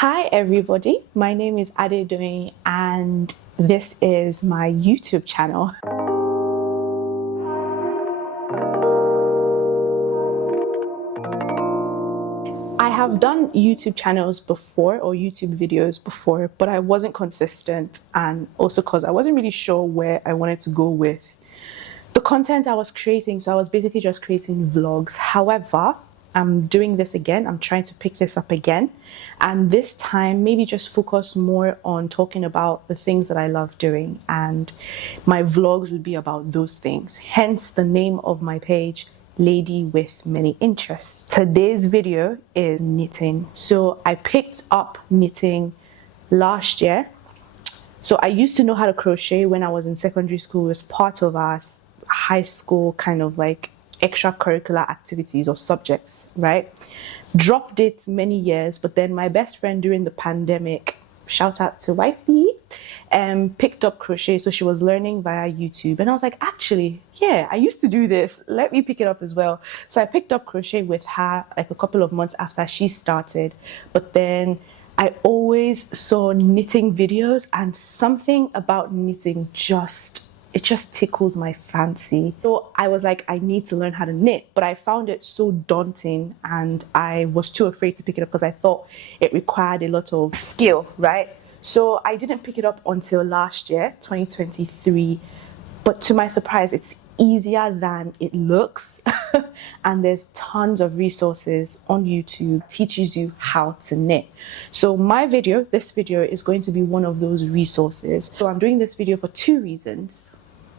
Hi everybody, my name is Adedoyin and this is my YouTube channel. I have done YouTube channels before or YouTube videos before, but I wasn't consistent, and also because I wasn't really sure where I wanted to go with the content I was creating. So I was basically just creating vlogs. However, I'm doing this again. I'm trying to pick this up again, and this time maybe just focus more on talking about the things that I love doing, and my vlogs would be about those things. Hence the name of my page, Lady with Many Interests. Today's video is knitting. So I picked up knitting last year. So I used to know how to crochet when I was in secondary school. It was part of our high school kind of like extracurricular activities or subjects, right? Dropped it many years, but then my best friend during the pandemic, shout out to wifey, picked up crochet. So she was learning via YouTube, and I was like, actually, yeah, I used to do this, let me pick it up as well. So I picked up crochet with her like a couple of months after she started, but then I always saw knitting videos, and something about knitting just tickles my fancy. So I was like, I need to learn how to knit, but I found it so daunting and I was too afraid to pick it up because I thought it required a lot of skill, right? So I didn't pick it up until last year, 2023, but to my surprise, it's easier than it looks. And there's tons of resources on YouTube teaches you how to knit. So this video is going to be one of those resources. So I'm doing this video for two reasons.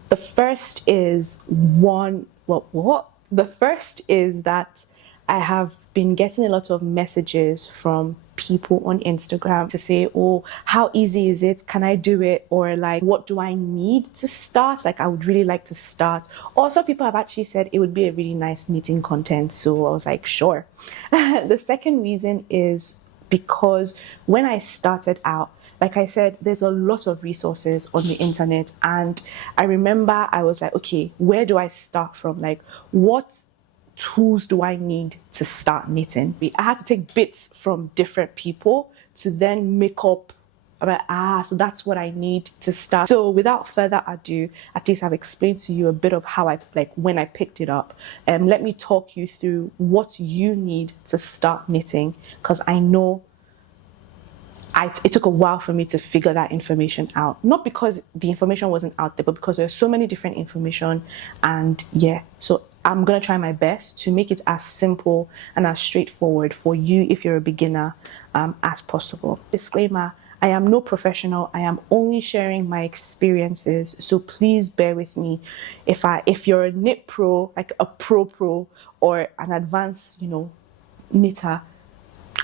The first is The first is that I have been getting a lot of messages from people on Instagram to say, oh, how easy is it? Can I do it? Or like, what do I need to start? Like, I would really like to start. Also, people have actually said it would be a really nice knitting content. So I was like, sure. The second reason is because when I started out, like I said, there's a lot of resources on the internet. And I remember I was like, okay, where do I start from? Like, what tools do I need to start knitting? I had to take bits from different people to then make up about, so that's what I need to start. So without further ado, at least I've explained to you a bit of how when I picked it up. Let me talk you through what you need to start knitting, because I know it took a while for me to figure that information out. Not because the information wasn't out there, but because there's so many different information. And yeah, so I'm going to try my best to make it as simple and as straightforward for you if you're a beginner as possible. Disclaimer, I am no professional. I am only sharing my experiences. So please bear with me. If you're a knit pro, like a pro, or an advanced, knitter,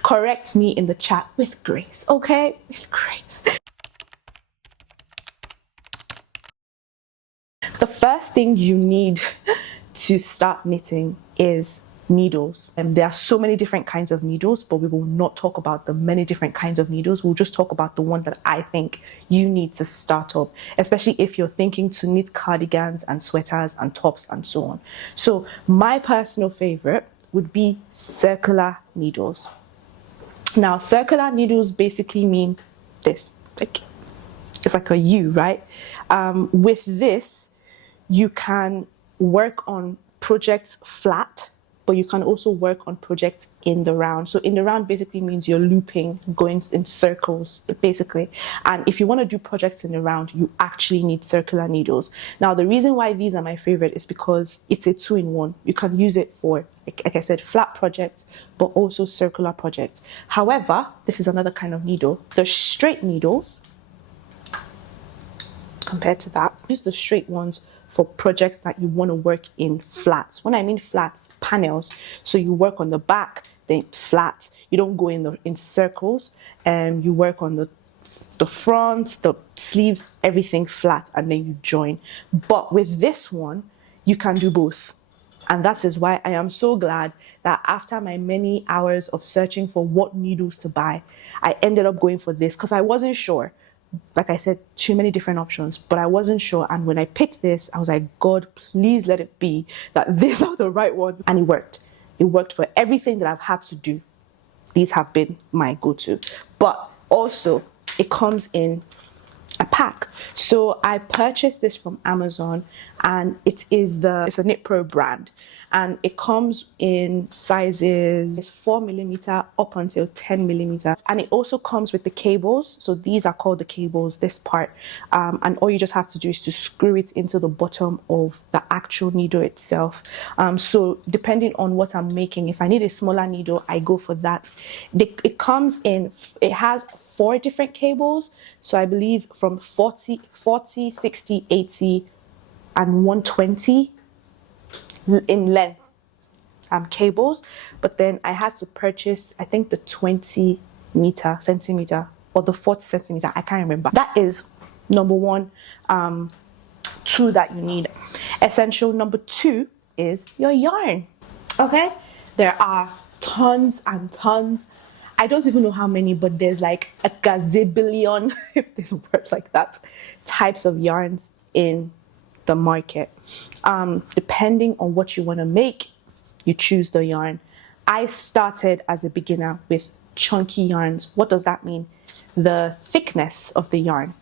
correct me in the chat with grace, okay? With grace. The first thing you need to start knitting is needles. And there are so many different kinds of needles, but we will not talk about the many different kinds of needles. We'll just talk about the one that I think you need to start up, especially if you're thinking to knit cardigans and sweaters and tops and so on. So my personal favorite would be circular needles. Now, circular needles basically mean this, it's like a U, right? With this, you can work on projects flat, but you can also work on projects in the round. So in the round basically means you're looping, going in circles, basically. And if you want to do projects in the round, you actually need circular needles. Now, the reason why these are my favorite is because it's a two-in-one. You can use it for, like I said, flat projects, but also circular projects. However, this is another kind of needle. The straight needles, compared to that, use the straight ones for projects that you want to work in flats. When I mean flats, panels. So you work on the back, then flat. You don't go in circles, and you work on the front, the sleeves, everything flat, and then you join. But with this one, you can do both. And that is why I am so glad that after my many hours of searching for what needles to buy, I ended up going for this because I wasn't sure. Like I said, too many different options, but I wasn't sure. And when I picked this, I was like, God, please let it be that these are the right ones. And it worked. It worked for everything that I've had to do. these have been my go-to. But also it comes in a pack. So I purchased this from Amazon, and it's a Knit Pro brand, and it comes in sizes 4mm up until 10mm, and it also comes with the cables. So these are called the cables, this part, and all you just have to do is to screw it into the bottom of the actual needle itself. So depending on what I'm making, if I need a smaller needle, I go for that. It has 4 different cables, so I believe from 40, 60, 80 and 120 in length cables. But then I had to purchase, I think, the 20 centimeter or the 40 centimeter, I can't remember. That is number 1 tool that you need. Essential number 2 is your yarn. Okay, there are tons and tons, I don't even know how many, but there's like a gazillion, if this works like that, types of yarns in the market. Depending on what you want to make, you choose the yarn. I started as a beginner with chunky yarns. What does that mean? The thickness of the yarn.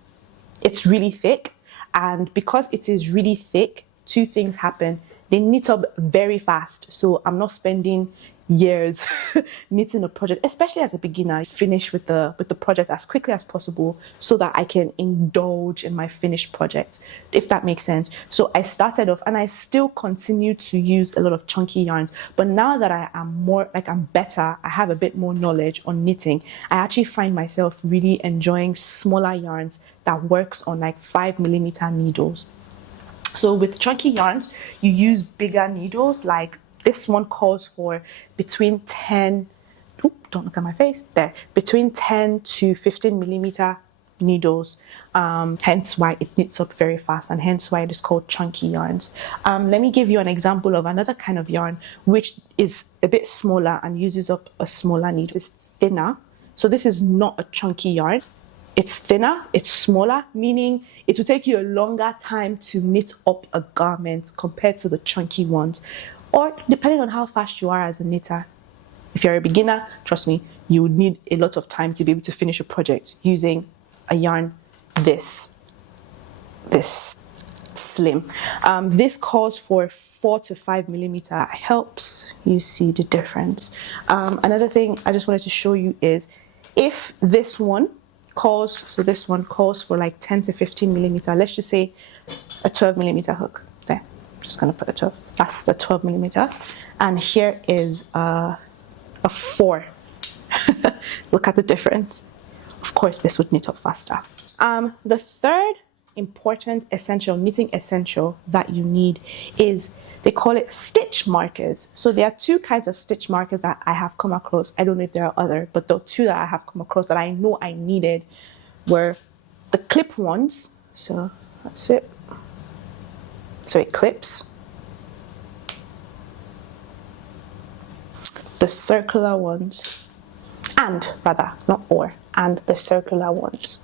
It's really thick, and because it is really thick, 2 things happen. They knit up very fast, so I'm not spending years knitting a project, especially as a beginner. Finish with the project as quickly as possible so that I can indulge in my finished project, if that makes sense. So I started off, and I still continue to use a lot of chunky yarns, but now that I am more like, I'm better, I have a bit more knowledge on knitting, I actually find myself really enjoying smaller yarns that works on like 5mm needles. So with chunky yarns, you use bigger needles. Like this one calls for between 10, don't look at my face, there, between 10 to 15mm needles, hence why it knits up very fast, and hence why it is called chunky yarns. Let me give you an example of another kind of yarn which is a bit smaller and uses up a smaller needle. It's thinner, so this is not a chunky yarn. It's thinner, it's smaller, meaning it will take you a longer time to knit up a garment compared to the chunky ones, or depending on how fast you are as a knitter. If you're a beginner, trust me, you would need a lot of time to be able to finish a project using a yarn this slim. This calls for 4 to 5mm. That helps you see the difference. Another thing I just wanted to show you is, if this one calls, so this one calls for like 10 to 15mm, let's just say a 12mm hook. There, I'm just gonna put a 12, that's the 12mm, and here is a 4. Look at the difference. Of course, this would knit up faster. The third important essential, knitting essential that you need is, they call it stitch markers. So there are 2 kinds of stitch markers that I have come across. I don't know if there are other, but the 2 that I have come across that I know I needed were the clip ones. So that's it. So it clips. The circular ones, and rather, not or, and the circular ones.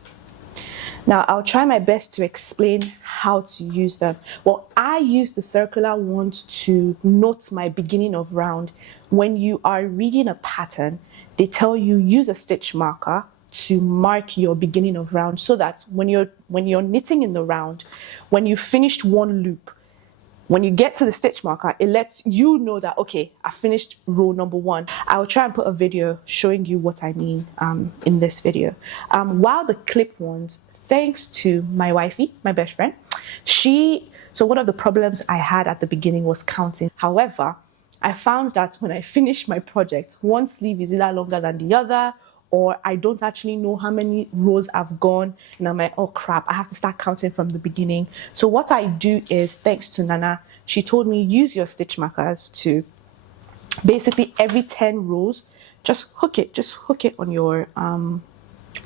Now, I'll try my best to explain how to use them. Well, I use the circular ones to note my beginning of round. When you are reading a pattern, they tell you use a stitch marker to mark your beginning of round, so that when you're knitting in the round, when you finished one loop, when you get to the stitch marker, it lets you know that, okay, I finished row number 1. I'll try and put a video showing you what I mean in this video. While the clip ones, thanks to my wifey, my best friend, so one of the problems I had at the beginning was counting. However, I found that when I finish my project, one sleeve is either longer than the other, or I don't actually know how many rows I've gone, and I'm like, oh crap, I have to start counting from the beginning. So what I do is, thanks to Nana, she told me, use your stitch markers to basically every 10 rows, just hook it on your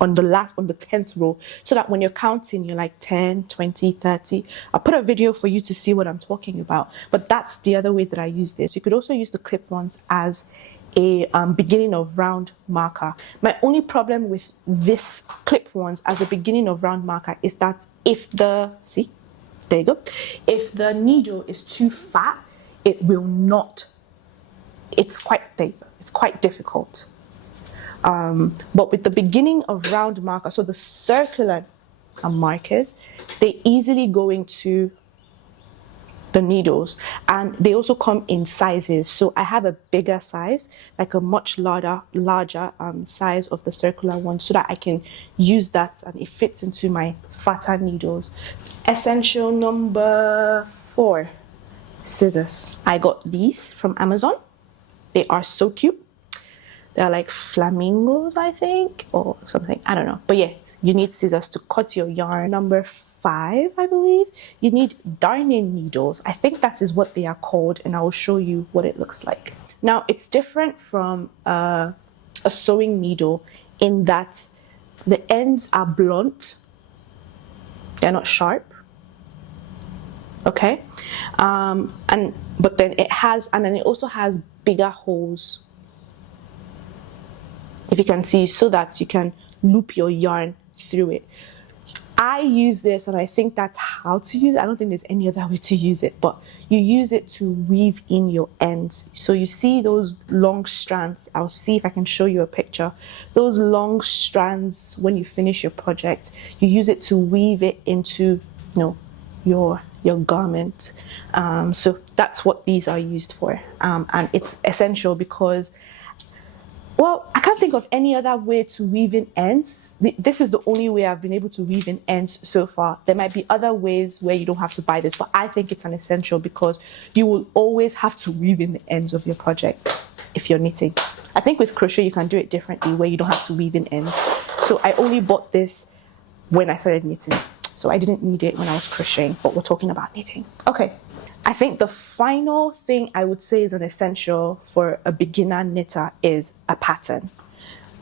on the 10th row, so that when you're counting, you're like 10, 20, 30. I'll put a video for you to see what I'm talking about, but that's the other way that I used it. You could also use the clip ones as a beginning of round marker. My only problem with this clip ones as a beginning of round marker is that if the needle is too fat, it will not, it's quite difficult. But with the beginning of round markers, so the circular markers, they easily go into the needles, and they also come in sizes. So I have a bigger size, like a much larger size of the circular one, so that I can use that and it fits into my fatter needles. Essential number 4, scissors. I got these from Amazon. They are so cute. They're like flamingos, I think, or something, I don't know. But yeah, you need scissors to cut your yarn. Number 5, I believe, you need darning needles. I think that is what they are called, and I will show you what it looks like. Now, it's different from a sewing needle in that the ends are blunt, they're not sharp. Okay, but then it also has bigger holes, if you can see, so that you can loop your yarn through it. I use this, and I think that's how to use it. I don't think there's any other way to use it, but you use it to weave in your ends. So you see those long strands. I'll see if I can show you a picture. Those long strands, when you finish your project, you use it to weave it into, your garment. So that's what these are used for, and it's essential because, well, I can't think of any other way to weave in ends. This is the only way I've been able to weave in ends so far. There might be other ways where you don't have to buy this, but I think it's an essential because you will always have to weave in the ends of your project if you're knitting. I think with crochet you can do it differently, where you don't have to weave in ends. So I only bought this when I started knitting, so I didn't need it when I was crocheting, but we're talking about knitting. Okay. I think the final thing I would say is an essential for a beginner knitter is a pattern.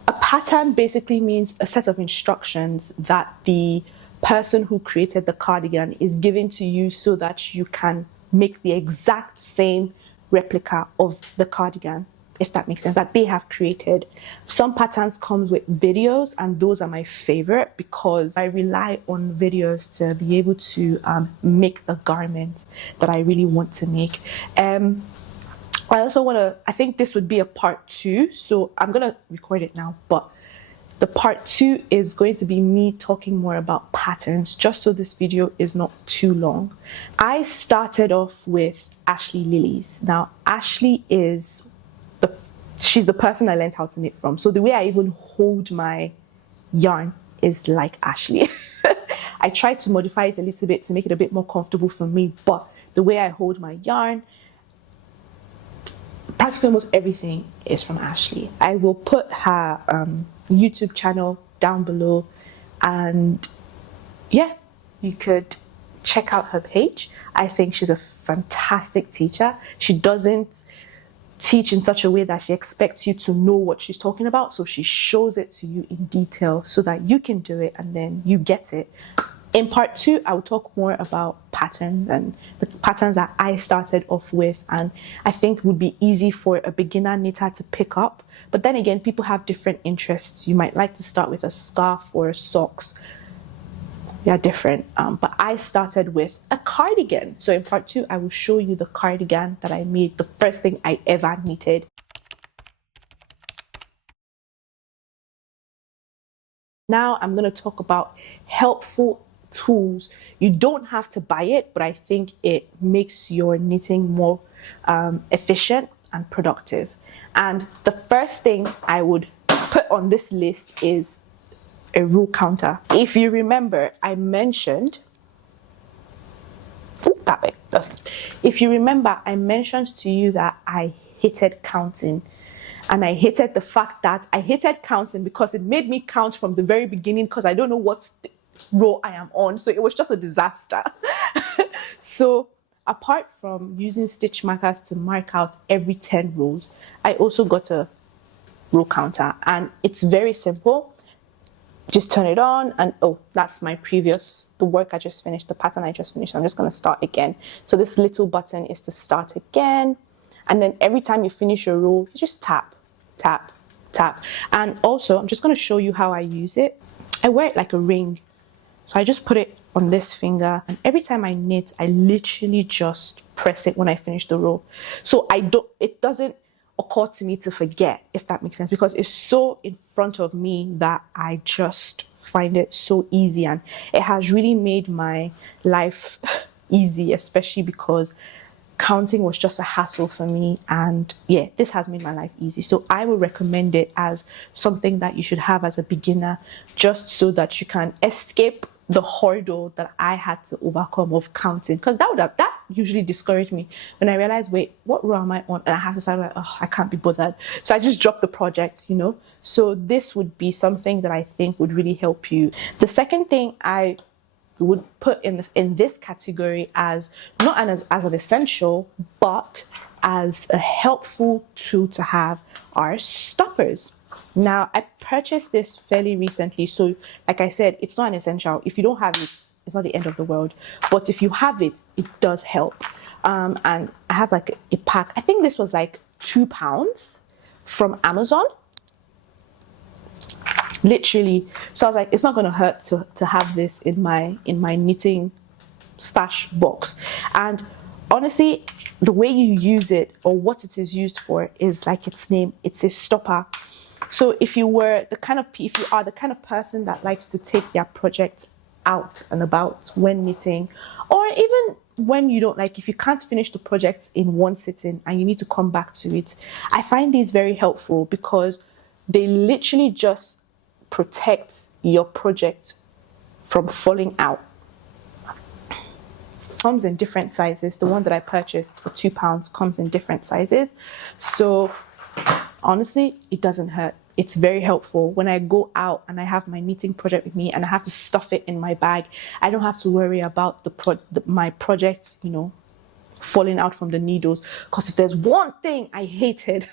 A pattern basically means a set of instructions that the person who created the cardigan is giving to you so that you can make the exact same replica of the cardigan, if that makes sense, that they have created. Some patterns come with videos, and those are my favorite because I rely on videos to be able to make the garment that I really want to make. I also I think this would be a part 2, so I'm gonna record it now, but the part 2 is going to be me talking more about patterns, just so this video is not too long. I started off with Ashley Lilies. Now, Ashley is she's the person I learned how to knit from. So the way I even hold my yarn is like Ashley. I tried to modify it a little bit to make it a bit more comfortable for me, but the way I hold my yarn, practically almost everything is from Ashley. I will put her YouTube channel down below, and yeah, you could check out her page. I think she's a fantastic teacher. She doesn't teach in such a way that she expects you to know what she's talking about, so she shows it to you in detail so that you can do it and then you get it. In part 2, I will talk more about patterns and the patterns that I started off with, and I think would be easy for a beginner knitter to pick up. But then again, people have different interests. You might like to start with a scarf or socks. They're different, but I started with a cardigan. So in part 2, I will show you the cardigan that I made, the first thing I ever knitted. Now I'm going to talk about helpful tools. You don't have to buy it, but I think it makes your knitting more efficient and productive. And the first thing I would put on this list is a rule counter. If you remember, I mentioned, if you remember, I mentioned to you that I hated counting, and I hated the fact that I hated counting because it made me count from the very beginning because I don't know what row I am on, so it was just a disaster. So apart from using stitch markers to mark out every 10 rows, I also got a row counter, and it's very simple. Just turn it on, and oh, that's my the work I just finished, the pattern I just finished. I'm just going to start again. So this little button is to start again, and then every time you finish your row, you just tap, tap, tap. And also, I'm just going to show you how I use it. I wear it like a ring. So I just put it on this finger, and every time I knit, I literally just press it when I finish the row. So it doesn't occur to me to forget, if that makes sense, because it's so in front of me that I just find it so easy, and it has really made my life easy, especially because counting was just a hassle for me. And yeah, this has made my life easy. So I would recommend it as something that you should have as a beginner, just so that you can escape the hurdle that I had to overcome of counting, because that usually discouraged me when I realized, wait, what row am I on? And I have to start like, oh, I can't be bothered. So I just dropped the project, you know. So this would be something that I think would really help you. The second thing I would put in this category as not as an essential, but as a helpful tool to have, are stoppers. Now, I purchased this fairly recently, so like I said, it's not an essential. If you don't have it, it's not the end of the world. But if you have it, it does help. And I have like a pack. I think this was like £2 from Amazon. Literally. So I was like, it's not going to hurt to have this in my knitting stash box. And honestly, the way you use it, or what it is used for, is like its name. It's a stopper. So if you are the kind of person that likes to take their projects out and about when knitting, or even when you don't, like if you can't finish the project in one sitting and you need to come back to it, I find these very helpful because they literally just protect your project from falling out. Comes in different sizes. The one that I purchased for £2 comes in different sizes. So honestly, it doesn't hurt. It's very helpful. When I go out and I have my knitting project with me and I have to stuff it in my bag, I don't have to worry about my project, you know, falling out from the needles. Because if there's one thing I hated,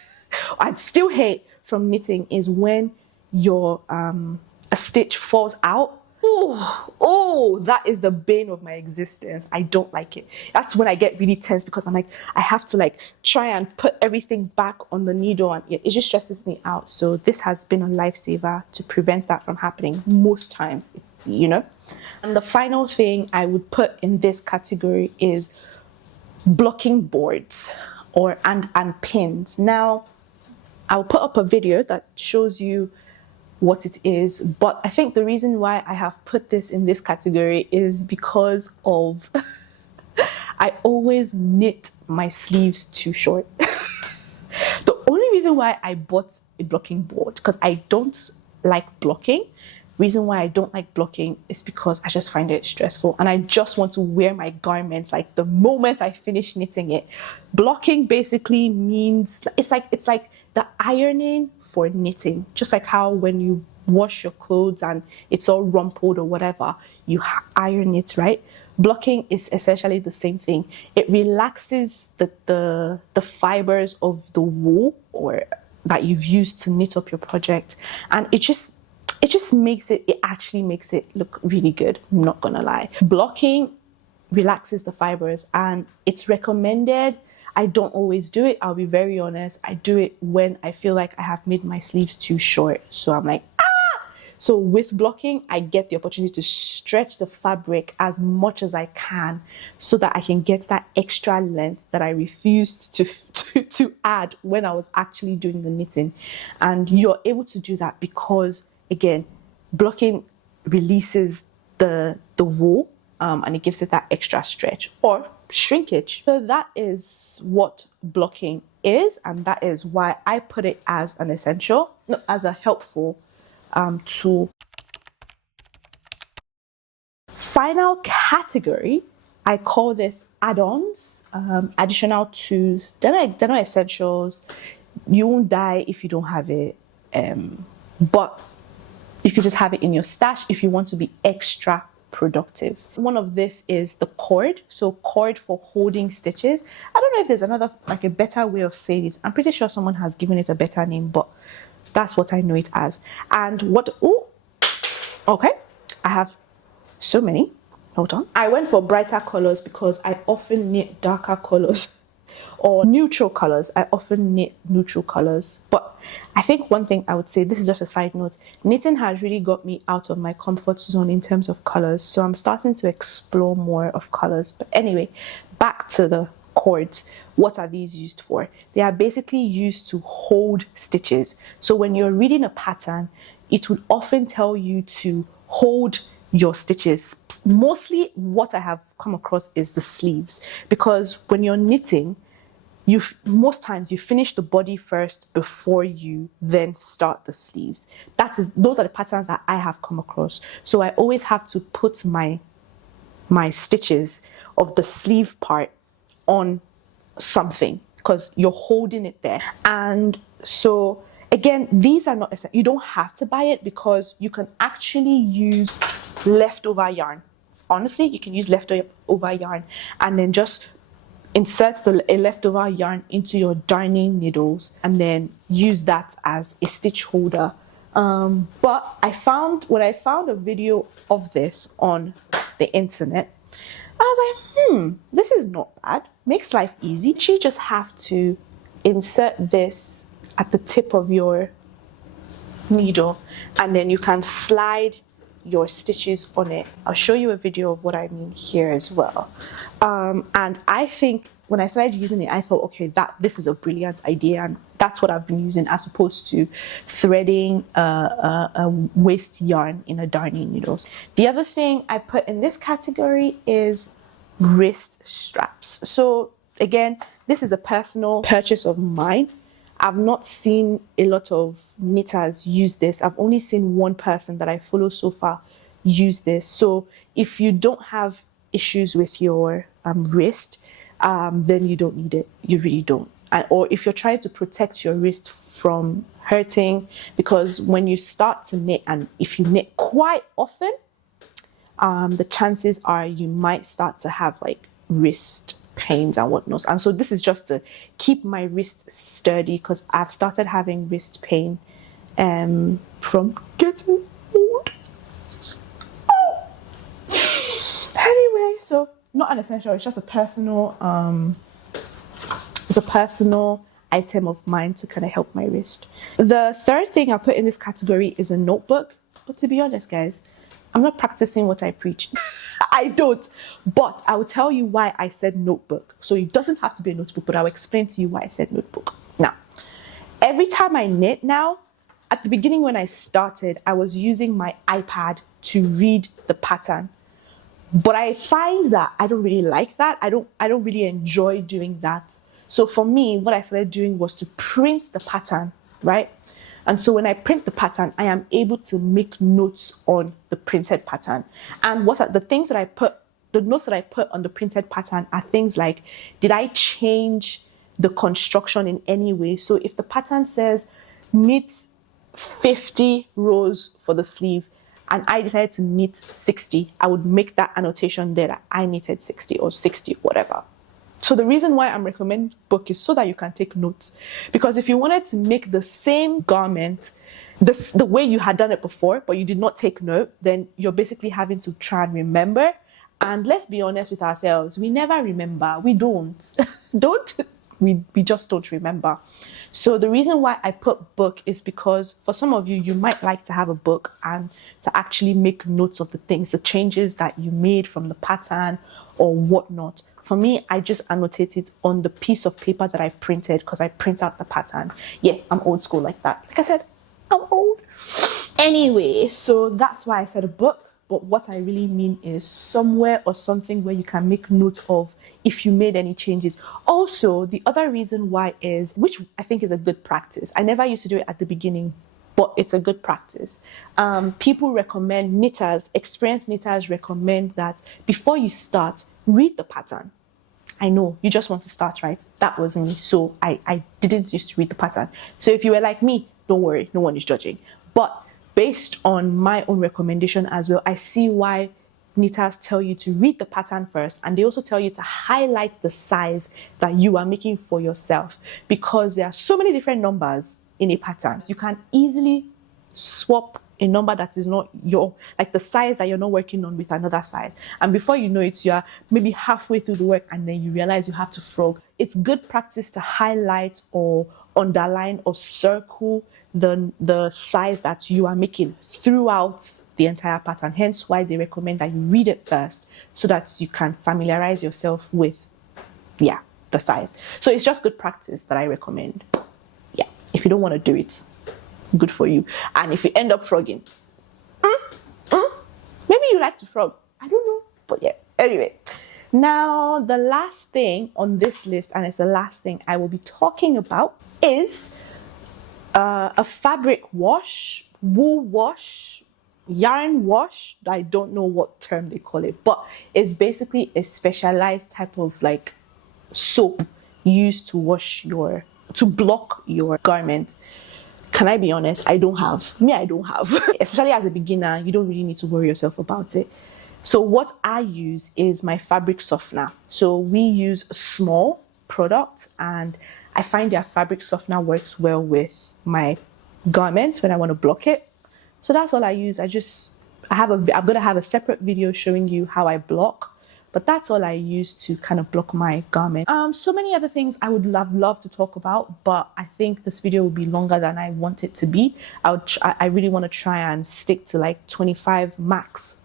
I'd still hate from knitting, is when your a stitch falls out. Oh, that is the bane of my existence. I don't like it. That's when I get really tense, because I'm like, I have to like try and put everything back on the needle, and it just stresses me out. So this has been a lifesaver to prevent that from happening most times, you know. And the final thing I would put in this category is blocking boards and pins. Now, I'll put up a video that shows you what it is, but I think the reason why I have put this in this category is because of I always knit my sleeves too short. The only reason why I bought a blocking board, because I don't like blocking. Reason why I don't like blocking is because I just find it stressful, and I just want to wear my garments like the moment I finish knitting it. Blocking basically means it's like the ironing for knitting, just like how when you wash your clothes and it's all rumpled or whatever, you iron it, right? Blocking is essentially the same thing. It relaxes the fibers of the wool or that you've used to knit up your project, and it actually makes it look really good. I'm not gonna lie. Blocking relaxes the fibers, and it's recommended. I don't always do it, I'll be very honest. I do it when I feel like I have made my sleeves too short. So I'm like, So with blocking, I get the opportunity to stretch the fabric as much as I can so that I can get that extra length that I refused to add when I was actually doing the knitting. And you're able to do that because, again, blocking releases the wool, and it gives it that extra stretch or shrinkage. So that is what blocking is, and that is why I put it as an essential, not as a helpful tool. Final category, I call this add-ons, additional tools. They're not essentials. You won't die if you don't have it, but you could just have it in your stash if you want to be extra productive. One of this is the cord. So cord for holding stitches. I don't know if there's a better way of saying it. I'm pretty sure someone has given it a better name, but that's what I know it as. And okay, I have so many. Hold on. I went for brighter colors because I often knit darker colors or neutral colors. I often knit neutral colors. But I think one thing I would say, this is just a side note, knitting has really got me out of my comfort zone in terms of colors. So I'm starting to explore more of colors. But anyway, back to the cords. What are these used for? They are basically used to hold stitches. So when you're reading a pattern, it would often tell you to hold your stitches. Mostly what I have come across is the sleeves, because when you're knitting, most times you finish the body first before you then start the sleeves. Those are the patterns that I have come across. So I always have to put my stitches of the sleeve part on something, because you're holding it there. And so again, these are not, you don't have to buy it, because you can actually use leftover yarn. Honestly, you can use leftover yarn and then just insert a leftover yarn into your darning needles and then use that as a stitch holder. But when I found a video of this on the internet, I was like, this is not bad. Makes life easy. You just have to insert this at the tip of your needle, and then you can slide your stitches on it. I'll show you a video of what I mean here as well. And I think when I started using it, I thought, okay, this is a brilliant idea, and that's what I've been using, as opposed to threading a waste yarn in a darning needle. The other thing I put in this category is wrist straps. So again, this is a personal purchase of mine. I've not seen a lot of knitters use this. I've only seen one person that I follow so far use this. So if you don't have issues with your wrist, then you don't need it. You really don't. Or if you're trying to protect your wrist from hurting, because when you start to knit, and if you knit quite often, the chances are you might start to have like wrist pains and whatnot. And so this is just to keep my wrist sturdy, because I've started having wrist pain from getting old. Anyway, so not an essential, it's just a personal item of mine to kind of help my wrist. The third thing I put in this category is a notebook. But to be honest, guys, I'm not practicing what I preach. I don't. But I will tell you why I said notebook. So it doesn't have to be a notebook, but I'll explain to you why I said notebook. Now, every time I knit now, at the beginning when I started, I was using my iPad to read the pattern. But I find that I don't really like that. I don't really enjoy doing that. So for me, what I started doing was to print the pattern, right? And so when I print the pattern, I am able to make notes on the printed pattern. And what are the things that I put, the notes that I put on the printed pattern are things like, did I change the construction in any way? So if the pattern says knit 50 rows for the sleeve, and I decided to knit 60, I would make that annotation there that I knitted 60 or 60, whatever. So the reason why I'm recommending book is so that you can take notes. Because if you wanted to make the same garment the way you had done it before, but you did not take note, then you're basically having to try and remember. And let's be honest with ourselves, we never remember. We don't. We just don't remember. So the reason why I put book is because for some of you, you might like to have a book and to actually make notes of the things, the changes that you made from the pattern or whatnot. For me, I just annotate it on the piece of paper that I printed, because I print out the pattern. Yeah, I'm old school like that. Like I said, I'm old. Anyway, so that's why I said a book. But what I really mean is somewhere or something where you can make note of if you made any changes. Also, the other reason why is, which I think is a good practice. I never used to do it at the beginning, but it's a good practice. People recommend, experienced knitters recommend that before you start, read the pattern. I know, you just want to start, right? That was me. So I didn't used to read the pattern. So if you were like me, don't worry, no one is judging. But based on my own recommendation as well, I see why knitters tell you to read the pattern first, and they also tell you to highlight the size that you are making for yourself, because there are so many different numbers in a pattern. You can easily swap a number that is not like the size that you're not working on with another size, and before you know it, you're maybe halfway through the work and then you realize you have to frog. It's good practice to highlight or underline or circle the size that you are making throughout the entire pattern. Hence why they recommend that you read it first, so that you can familiarize yourself with the size. So it's just good practice that I recommend. Yeah, if you don't want to do it, good for you. And if you end up frogging, maybe you like to frog, I don't know, but yeah. Anyway, now the last thing on this list, and it's the last thing I will be talking about, is a fabric wash, wool wash, yarn wash. I don't know what term they call it, but it's basically a specialized type of like soap used to wash to block your garment. Can I be honest? I don't have. Especially as a beginner, you don't really need to worry yourself about it. So what I use is my fabric softener. So we use a small product, and I find their fabric softener works well with my garments when I want to block it. So that's all I use. I'm gonna have a separate video showing you how I block, but that's all I use to kind of block my garment. So many other things I would love to talk about, but I think this video will be longer than I want it to be. I really want to try and stick to like 25 max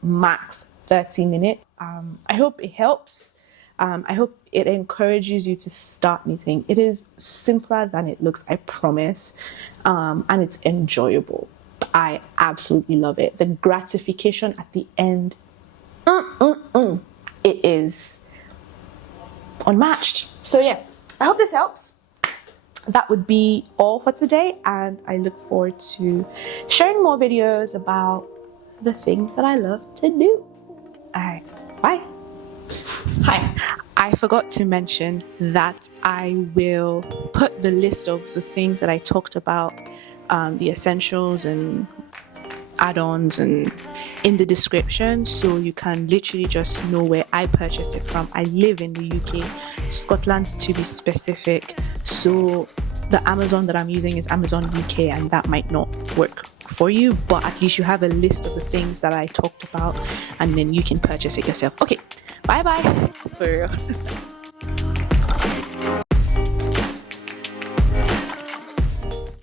30 minutes. I hope it helps. I hope it encourages you to start knitting. It is simpler than it looks, I promise, and it's enjoyable. I absolutely love it. The gratification at the end, it is unmatched. So yeah, I hope this helps. That would be all for today, and I look forward to sharing more videos about the things that I love to do. All right, bye. Hi, I forgot to mention that I will put the list of the things that I talked about, the essentials and add-ons, and in the description, so you can literally just know where I purchased it from. I live in the UK, Scotland to be specific, so the Amazon that I'm using is Amazon UK, and that might not work for you, but at least you have a list of the things that I talked about, and then you can purchase it yourself. Okay, bye bye for real.